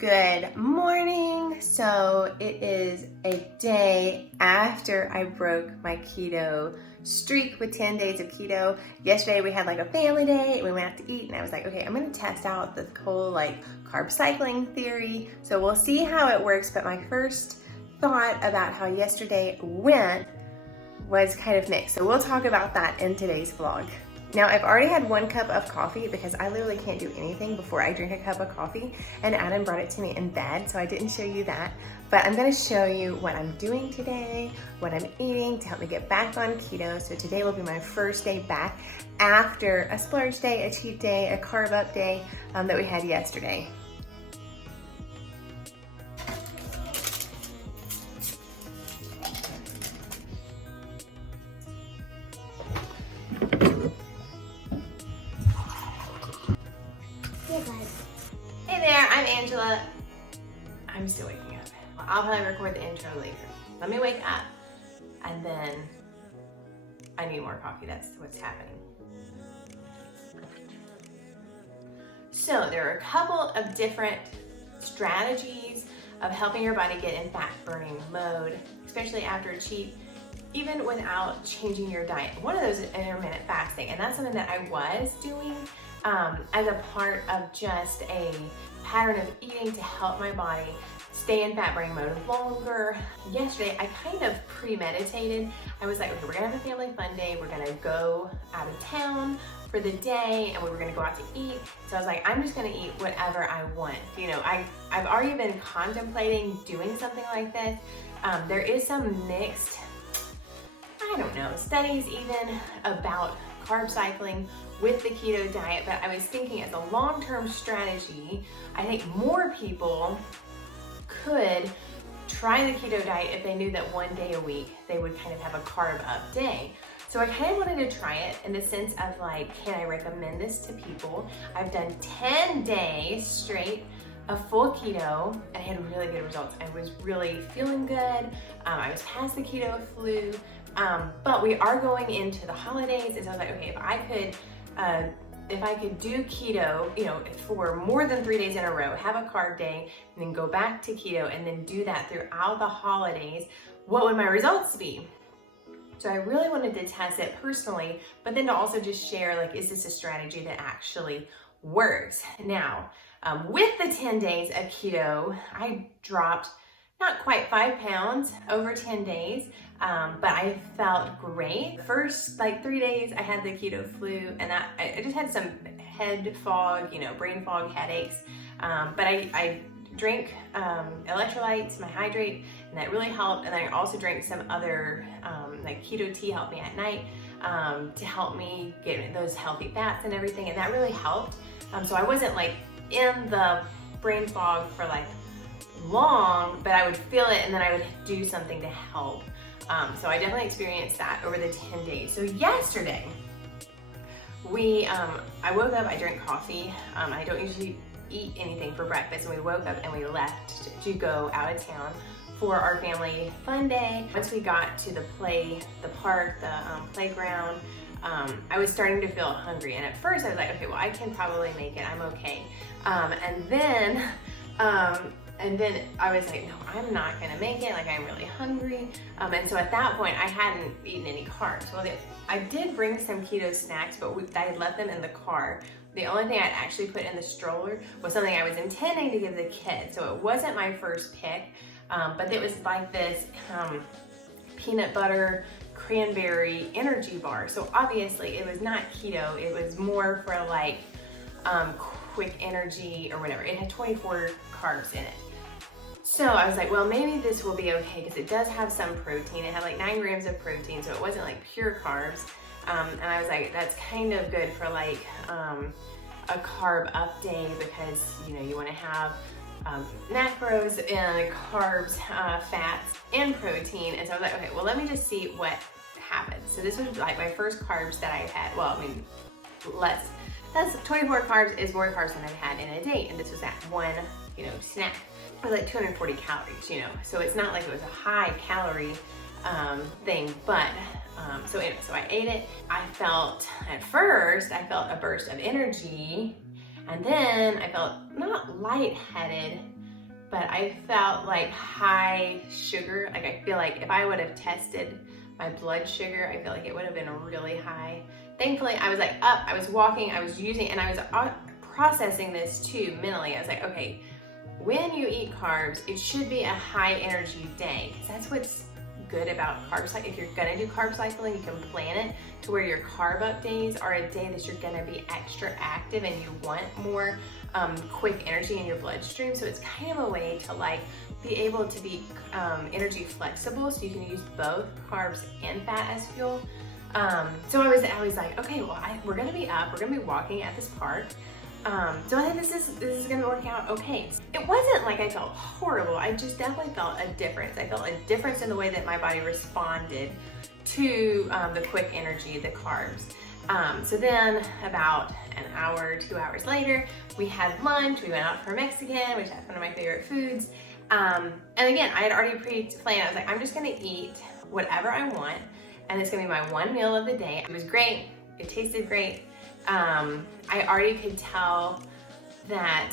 Good morning. So it is a day after I broke my keto streak with 10 days of keto. Yesterday we had like a family day. We went out to eat and I was like, okay, I'm going to test out the whole like carb cycling theory. So we'll see how it works. But my first thought about how yesterday went was kind of mixed. So we'll talk about that in today's vlog. Now, I've already had 1 cup of coffee because I literally can't do anything before I drink a cup of coffee, and Adam brought it to me in bed, so I didn't show you that. But I'm gonna show you what I'm doing today, what I'm eating to help me get back on keto. So today will be my first day back after a splurge day, a cheat day, a carb up day that we had yesterday. Hey there, I'm Angela. I'm still waking up. I'll probably record the intro later. Let me wake up and then I need more coffee. That's what's happening. So there are a couple of different strategies of helping your body get in fat burning mode, especially after a cheat, even without changing your diet. One of those is intermittent fasting, and that's something that I was doing as a part of just a pattern of eating to help my body stay in fat burning mode longer. Yesterday, I kind of premeditated. I was like, okay, we're gonna have a family fun day. We're gonna go out of town for the day and we were gonna go out to eat. So I was like, I'm just gonna eat whatever I want. You know, I've already been contemplating doing something like this. There is some mixed, I don't know, studies even about carb cycling with the keto diet, but I was thinking as a long-term strategy, I think more people could try the keto diet if they knew that 1 day a week they would kind of have a carb up day. So I kind of wanted to try it in the sense of like, can I recommend this to people? I've done 10 days straight of full keto and I had really good results. I was really feeling good. I was past the keto flu, but we are going into the holidays, and so I was like, okay, if I could do keto, you know, for more than 3 days in a row, have a carb day, and then go back to keto, and then do that throughout the holidays, what would my results be? So I really wanted to test it personally, but then to also just share, like, is this a strategy that actually works? Now, with the 10 days of keto, I dropped not quite 5 pounds over 10 days, but I felt great. First, like 3 days, I had the keto flu, and I just had some head fog, you know, brain fog, headaches. But I drank electrolytes, my hydrate, and that really helped. And then I also drank some other, like keto tea helped me at night to help me get those healthy fats and everything, and that really helped. So I wasn't like in the brain fog for like long, but I would feel it and then I would do something to help. So I definitely experienced that over the 10 days. So yesterday, I woke up, I drank coffee. I don't usually eat anything for breakfast, and we woke up and we left to go out of town for our family fun day. Once we got to the park, the playground, I was starting to feel hungry, and at first I was like, okay, well, I can probably make it, I'm okay. And then I was like, no, I'm not gonna make it, like I'm really hungry. And so at that point, I hadn't eaten any carbs. Well, I did bring some keto snacks, but I had left them in the car. The only thing I'd actually put in the stroller was something I was intending to give the kids. So it wasn't my first pick, but it was like this peanut butter cranberry energy bar. So obviously it was not keto, it was more for like quick energy or whatever. It had 24 carbs in it. So I was like, well, maybe this will be okay because it does have some protein. It had like 9 grams of protein, so it wasn't like pure carbs. And I was like, that's kind of good for like a carb up day because, you know, you want to have macros and carbs, fats, and protein. And so I was like, okay, well, let me just see what happens. So this was like my first carbs that I had. Well, I mean, that's 24 carbs is more carbs than I've had in a day. And this was that one, you know, snack. It was like 240 calories, you know, so it's not like it was a high calorie thing, but so anyway, so I ate it. At first I felt a burst of energy, and then I felt not lightheaded, but I felt like high sugar. Like I feel like if I would have tested my blood sugar, I feel like it would have been really high. Thankfully, I was like up, I was walking, I was using, and I was processing this too mentally. I was like, okay, when you eat carbs, it should be a high energy day, because that's what's good about carb cycling. If you're gonna do carb cycling, you can plan it to where your carb up days are a day that you're gonna be extra active and you want more quick energy in your bloodstream. So it's kind of a way to like be able to be energy flexible, so you can use both carbs and fat as fuel. So I was like, okay, well, we're gonna be up, we're gonna be walking at this park. So I think this is gonna work out okay. It wasn't like I felt horrible. I just definitely felt a difference. I felt a difference in the way that my body responded to the quick energy, the carbs. So then about an hour, 2 hours later, we had lunch. We went out for Mexican, which is one of my favorite foods. And again, I had already pre-planned. I was like, I'm just gonna eat whatever I want, and it's gonna be my one meal of the day. It was great. It tasted great. I already could tell that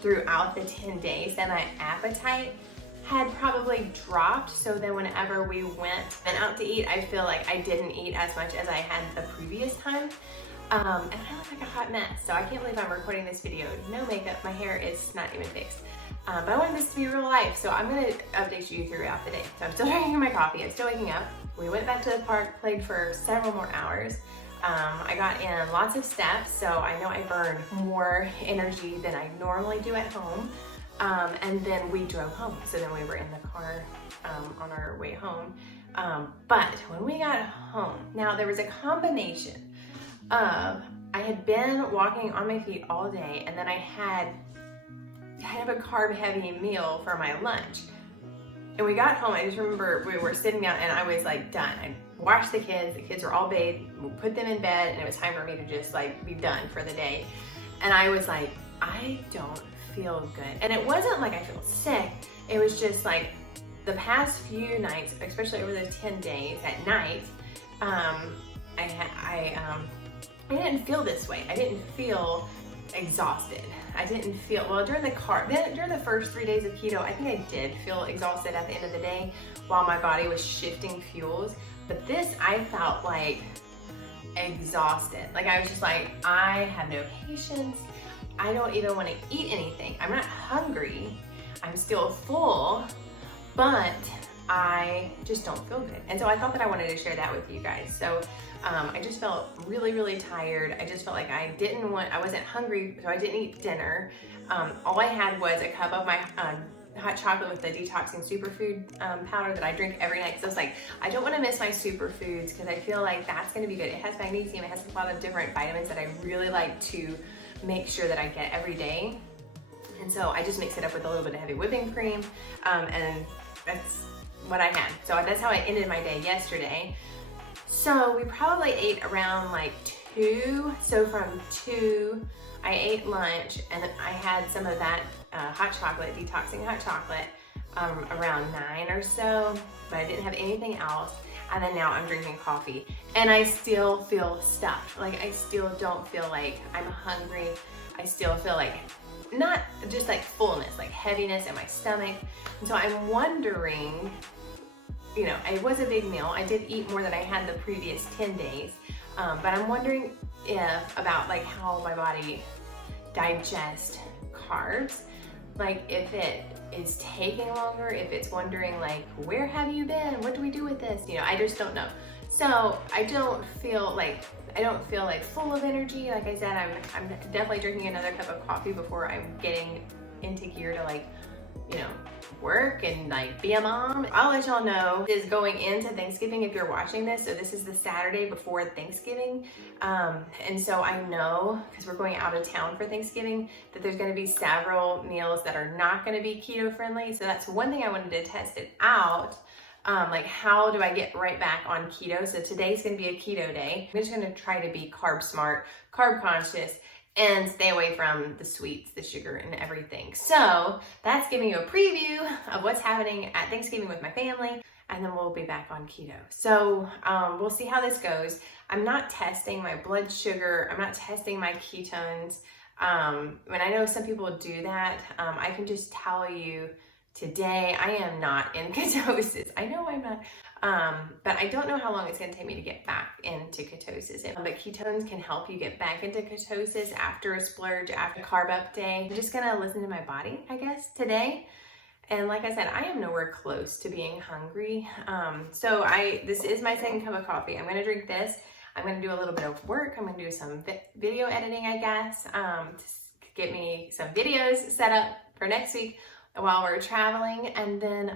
throughout the 10 days that my appetite had probably dropped. So then whenever we went out to eat, I feel like I didn't eat as much as I had the previous time. And I look like a hot mess. So I can't believe I'm recording this video. No makeup, my hair is not even fixed. But I wanted this to be real life, so I'm gonna update you throughout the day. So I'm still drinking my coffee, I'm still waking up. We went back to the park, played for several more hours. I got in lots of steps, so I know I burned more energy than I normally do at home. And then we drove home. So then we were in the car on our way home. But when we got home, now there was a combination of, I had been walking on my feet all day, and then I had kind of a carb heavy meal for my lunch. And we got home, I just remember we were sitting down and I was like done. I washed the kids were all bathed, we put them in bed, and it was time for me to just like be done for the day. And I was like, I don't feel good. And it wasn't like I feel sick, it was just like the past few nights, especially over those 10 days at night, I didn't feel this way. I didn't feel exhausted. I didn't feel, well, during the first 3 days of keto, I think I did feel exhausted at the end of the day while my body was shifting fuels. But this, I felt like exhausted. Like I was just like, I have no patience. I don't even want to eat anything. I'm not hungry. I'm still full, but I just don't feel good. And so I thought that I wanted to share that with you guys. So I just felt really, really tired. I just felt like I wasn't hungry, so I didn't eat dinner. All I had was a cup of my hot chocolate with the detoxing superfood powder that I drink every night. So it's like, I don't want to miss my superfoods because I feel like that's going to be good. It has magnesium, it has a lot of different vitamins that I really like to make sure that I get every day. And so I just mix it up with a little bit of heavy whipping cream, and that's what I had. So that's how I ended my day yesterday. So we probably ate around like 2. So from 2, I ate lunch, and then I had some of that hot chocolate, detoxing hot chocolate, around 9 or so, but I didn't have anything else. And then now I'm drinking coffee, and I still feel stuffed. Like I still don't feel like I'm hungry. I still feel like not just like fullness, like heaviness in my stomach. And so I'm wondering, you know, it was a big meal. I did eat more than I had the previous 10 days, but I'm wondering about like how my body digests carbs, like if it is taking longer, if it's wondering like, where have you been? What do we do with this? You know, I just don't know. So I don't feel like full of energy. Like I said, I'm definitely drinking another cup of coffee before I'm getting into gear to like, you know, work and like be a mom. I'll let y'all know this is going into Thanksgiving if you're watching this. So this is the Saturday before Thanksgiving. And so I know, because we're going out of town for Thanksgiving, that there's gonna be several meals that are not gonna be keto friendly. So that's one thing I wanted to test it out. Like how do I get right back on keto? So today's gonna be a keto day. I'm just gonna try to be carb smart, carb conscious, and stay away from the sweets, the sugar, and everything. So that's giving you a preview of what's happening at Thanksgiving with my family, and then we'll be back on keto. So we'll see how this goes. I'm not testing my blood sugar. I'm not testing my ketones. When I know some people do that, I can just tell you today I am not in ketosis. I know I'm not, but I don't know how long it's going to take me to get back into ketosis. But ketones can help you get back into ketosis after a splurge, after a carb up day. I'm just going to listen to my body, I guess, today. And like I said, I am nowhere close to being hungry. So this is my second cup of coffee. I'm going to drink this. I'm going to do a little bit of work. I'm going to do some video editing, I guess, to get me some videos set up for next week while we're traveling. And then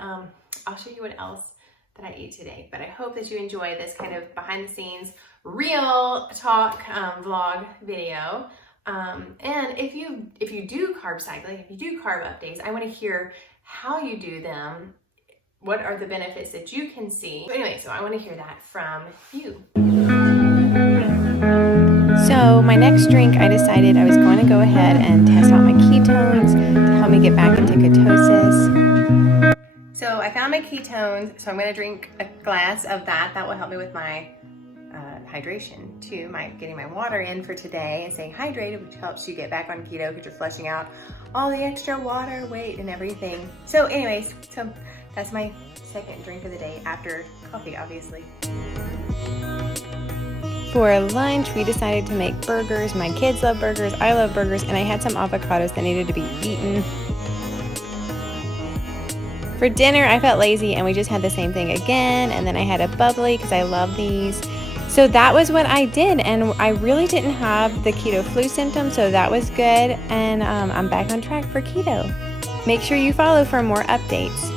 I'll show you what else that I ate today. But I hope that you enjoy this kind of behind the scenes, real talk vlog video. And if you do carb cycling, if you do carb up days, I want to hear how you do them. What are the benefits that you can see? Anyway, so I want to hear that from you. So my next drink, I decided I was going to go ahead and test out my ketones to help me get back into ketosis. So I found my ketones, so I'm going to drink a glass of that. That will help me with my hydration too, getting my water in for today and staying hydrated, which helps you get back on keto because you're flushing out all the extra water, weight, and everything. So anyways, so that's my second drink of the day after coffee, obviously. For lunch, we decided to make burgers. My kids love burgers, I love burgers, and I had some avocados that needed to be eaten. For dinner, I felt lazy and we just had the same thing again, and then I had a bubbly because I love these. So that was what I did, and I really didn't have the keto flu symptoms, so that was good, and I'm back on track for keto. Make sure you follow for more updates.